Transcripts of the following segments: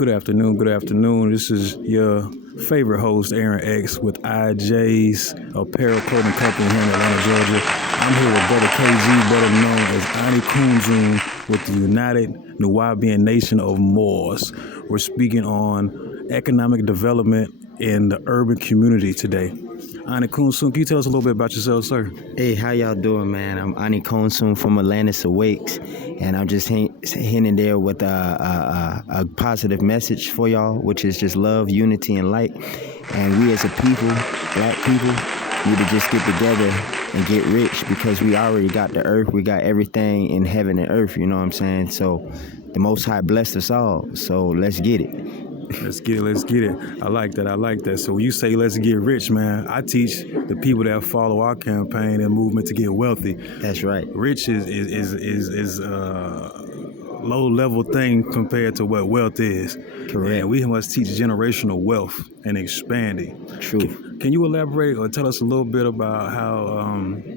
Good afternoon. Good afternoon. This is your favorite host, AaronX, with IJ's Apparel Clothing Company here in Atlanta, Georgia. I'm here with Brother KG, better known as Ani Kunzun, with the United Nuwaubian Nation of Moors. We're speaking on economic development in the urban community today. Ani Kunzun, can you tell us a little bit about yourself, sir? Hey, how y'all doing, man? I'm Ani Kunzun from Atlantis Awakes, and I'm just hinting there with a positive message for y'all, which is just love, unity, and light. And we as a people, black people, need to just get together and get rich, because we already got the earth, we got everything in heaven and earth, you know what I'm saying? So the Most High blessed us all, so let's get it. Let's get it. I like that. So when you say let's get rich, man, I teach the people that follow our campaign and movement to get wealthy. That's right. Rich is a low level thing compared to what wealth is. Correct. And we must teach generational wealth and expanding. True. Can you elaborate or tell us a little bit about how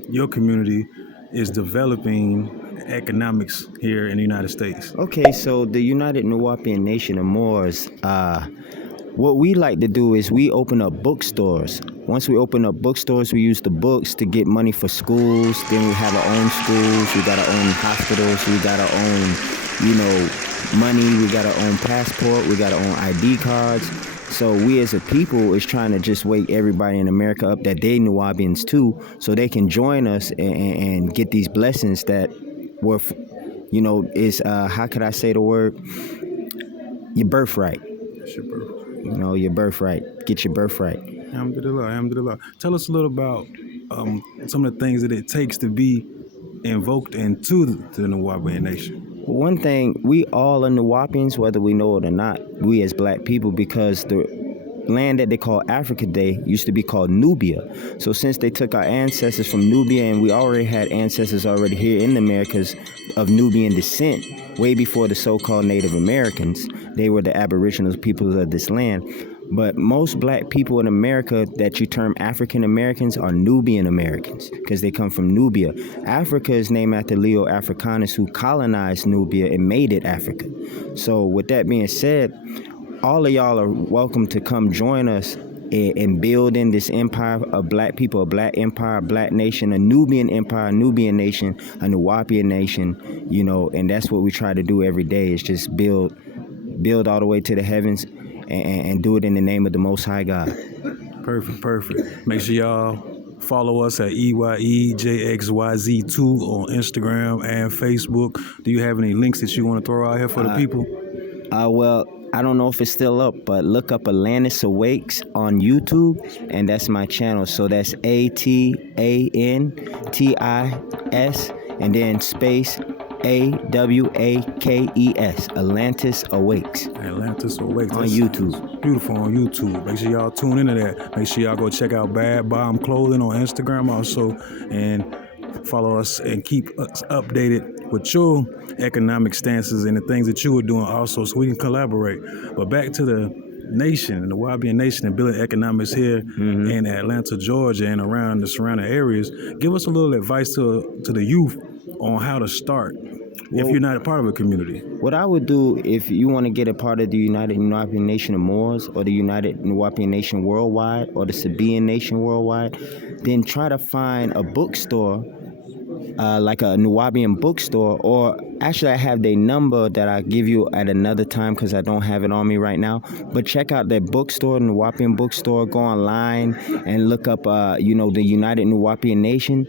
your community is developing economics here in the United States? Okay, so the United Nuwaubian Nation of Moors, what we like to do is we open up bookstores. Once we open up bookstores, we use the books to get money for schools. Then we have our own schools. We got our own hospitals. We got our own, money. We got our own passport. We got our own ID cards. So we as a people is trying to just wake everybody in America up that they Nuwaubians too, so they can join us and get these blessings that were, is, how could I say the word? Your birthright. That's your birthright. Your birthright. Get your birthright. Alhamdulillah. Tell us a little about some of the things that it takes to be invoked into the Nuwaubian Nation. One thing, we all are Nuwaubians, whether we know it or not, we as black people, because the land that they call Africa today used to be called Nubia. So since they took our ancestors from Nubia, and we already had ancestors already here in the Americas of Nubian descent, way before the so-called Native Americans, they were the aboriginal peoples of this land. But most black people in America that you term African Americans are Nubian Americans, because they come from Nubia. Africa is named after Leo Africanus, who colonized Nubia and made it Africa. So with that being said, all of y'all are welcome to come join us in building this empire of black people, a black empire, a black nation, a Nubian empire, a Nubian nation, a Nuwaubian nation, and that's what we try to do every day, is just build all the way to the heavens and do it in the name of the Most High God. Perfect. Make sure y'all follow us at EYEJXYZ2 on Instagram and Facebook. Do you have any links that you want to throw out here for the people? Well, I don't know if it's still up, but look up Atlantis Awakes on YouTube, and that's my channel. So that's ATANTIS and then space AWAKES, Atlantis Awakes. Atlantis Awakes. On YouTube. Beautiful on YouTube. Make sure y'all tune into that. Make sure y'all go check out Bad Bomb Clothing on Instagram also, and follow us and keep us updated with your economic stances and the things that you are doing also, so we can collaborate. But back to the nation, the Nuwaubian Nation, and building economics here in Atlanta, Georgia, and around the surrounding areas. Give us a little advice to the youth on how to start if you're not a part of a community. What I would do, if you want to get a part of the United Nuwaubian Nation of Moors, or the United Nuwaubian Nation Worldwide, or the Sabaean Nation Worldwide, then try to find a bookstore, like a Nuwaubian bookstore, or actually I have their number that I'll give you at another time because I don't have it on me right now. But check out their bookstore, Nuwaubian bookstore. Go online and look up, the United Nuwaubian Nation.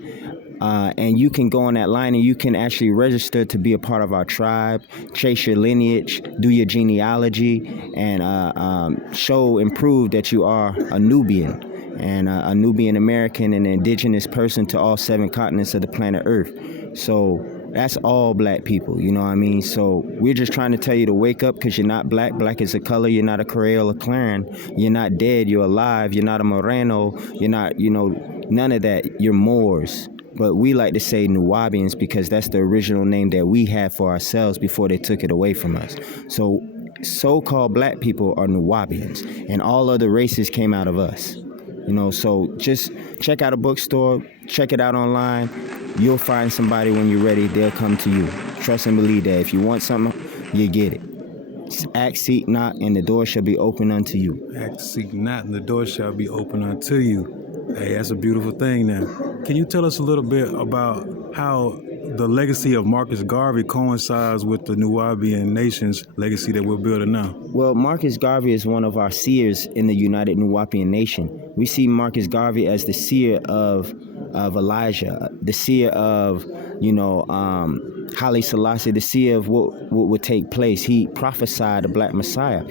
And you can go on that line and you can actually register to be a part of our tribe, trace your lineage, do your genealogy, and show and prove that you are a Nubian and a Nubian American and an indigenous person to all 7 continents of the planet Earth. So that's all black people, you know what I mean? So we're just trying to tell you to wake up, because you're not black. Black is a color. You're not a Creole or Claren. You're not dead. You're alive. You're not a Moreno. You're not, none of that. You're Moors. But we like to say Nuwaubians because that's the original name that we had for ourselves before they took it away from us. So-called black people are Nuwaubians, and all other races came out of us. So just check out a bookstore, check it out online. You'll find somebody when you're ready. They'll come to you. Trust and believe that if you want something, you get it. Ask, seek, knock, and the door shall be open unto you. Act, seek not, and the door shall be open unto you. Hey, that's a beautiful thing now. Can you tell us a little bit about how the legacy of Marcus Garvey coincides with the Nuwaubian Nation's legacy that we're building now? Well, Marcus Garvey is one of our seers in the United Nuwaubian Nation. We see Marcus Garvey as the seer of Elijah, the seer of, Haile Selassie, the seer of what would take place. He prophesied a black Messiah.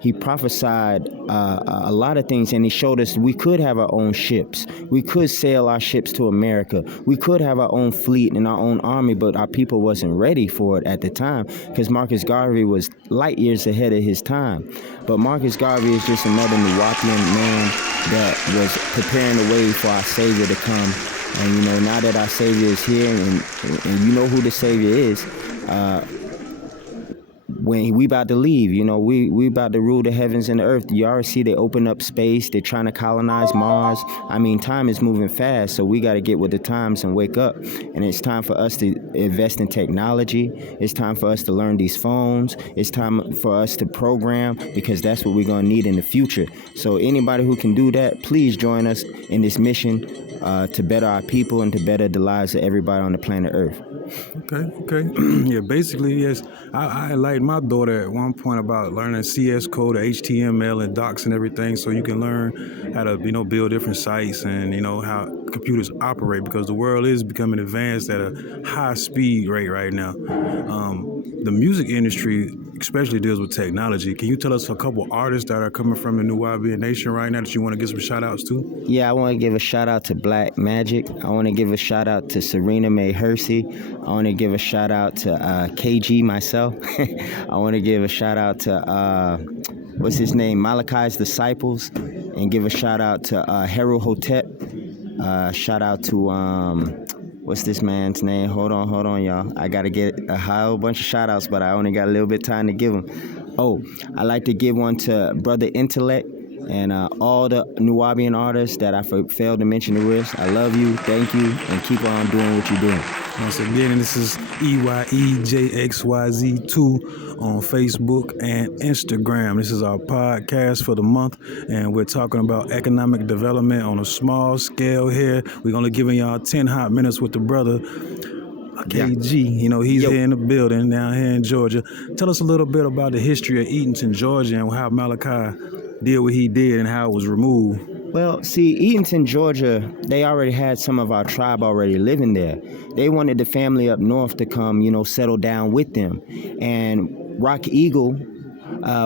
He prophesied a lot of things, and he showed us we could have our own ships. We could sail our ships to America. We could have our own fleet and our own army, but our people wasn't ready for it at the time because Marcus Garvey was light years ahead of his time. But Marcus Garvey is just another Nuwaubian man that was preparing the way for our Savior to come. And, now that our Savior is here, and you know who the Savior is, when we about to leave, we about to rule the heavens and the earth. You already see they open up space. They're trying to colonize Mars. I mean, time is moving fast, so we got to get with the times and wake up. And it's time for us to invest in technology. It's time for us to learn these phones. It's time for us to program, because that's what we're going to need in the future. So anybody who can do that, please join us in this mission to better our people and to better the lives of everybody on the planet Earth. Okay. Yeah, basically, yes. I enlightened my daughter at one point about learning CS code, HTML, and docs and everything, so you can learn how to, build different sites and, how computers operate, because the world is becoming advanced at a high speed rate right now. The music industry especially deals with technology. Can you tell us a couple artists that are coming from the Nuwaubian Nation right now that you want to give some shout outs to? Yeah, I want to give a shout out to Black Magic. I want to give a shout out to Serena Mae Hersey. I want to give a shout out to KG myself. I want to give a shout out to what's his name, Malachi's Disciples, and give a shout out to Heru Hotep. Shout out to what's this man's name? Hold on, y'all. I got to get a whole bunch of shout outs, but I only got a little bit of time to give them. Oh, I like to give one to Brother Intellect and all the Nuwaubian artists that I failed to mention the list. I love you, thank you, and keep on doing what you're doing. Once again, this is EYEJXYZ2 on Facebook and Instagram. This is our podcast for the month, and we're talking about economic development on a small scale here. We're going to give y'all 10 hot minutes with the brother, KG. He's here in the building down here in Georgia. Tell us a little bit about the history of Eatonton, Georgia, and how Malachi did what he did and how it was removed. Well, see, Eatonton, Georgia, they already had some of our tribe already living there. They wanted the family up north to come, settle down with them. And Rock Eagle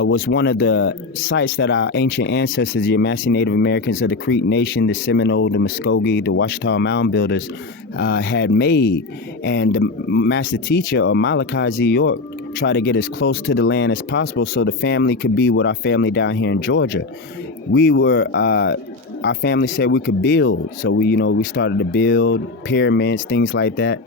was one of the sites that our ancient ancestors, the Yamasee Native Americans of the Creek Nation, the Seminole, the Muskogee, the Ouachita Mound Builders, had made. And the master teacher, or Malachi Z. York, tried to get as close to the land as possible so the family could be with our family down here in Georgia. Our family said we could build, so we started to build pyramids, things like that.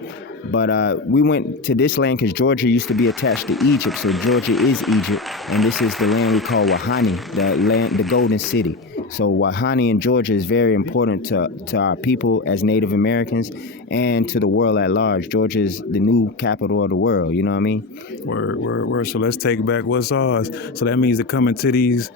But we went to this land because Georgia used to be attached to Egypt, so Georgia is Egypt, and this is the land we call Wahani, the Golden City. So Wahani in Georgia is very important to our people as Native Americans and to the world at large. Georgia is the new capital of the world, you know what I mean? Word. So let's take back what's ours. So that means to come into these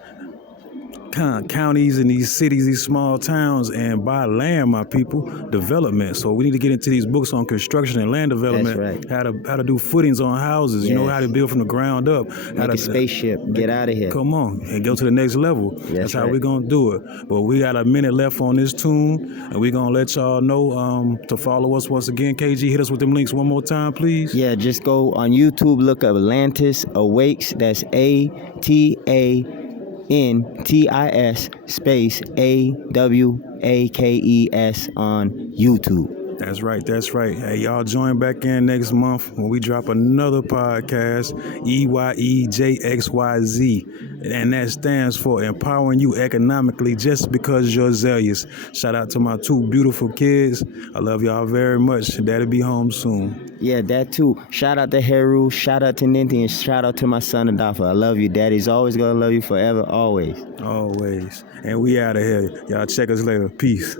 counties and these cities, these small towns, and buy land, my people. Development. So we need to get into these books on construction and land development. That's right. How to do footings on houses. Yes. How to build from the ground up. Like a spaceship. Get out of here. Come on and go to the next level. That's how we're gonna do it. But we got a minute left on this tune, and we're gonna let y'all know to follow us once again. KG, hit us with them links one more time, please. Yeah, just go on YouTube, look up Atlantis Awakes. That's ATANTIS space AWAKES on YouTube. That's right. Hey, y'all join back in next month when we drop another podcast, EYEJXYZ. And that stands for empowering you economically just because you're zealous. Shout out to my two beautiful kids. I love y'all very much. Daddy be home soon. Yeah, that too. Shout out to Heru, shout out to Ninti, and shout out to my son Adafa. I love you. Daddy's always gonna love you forever, always. Always. And we out of here. Y'all check us later. Peace.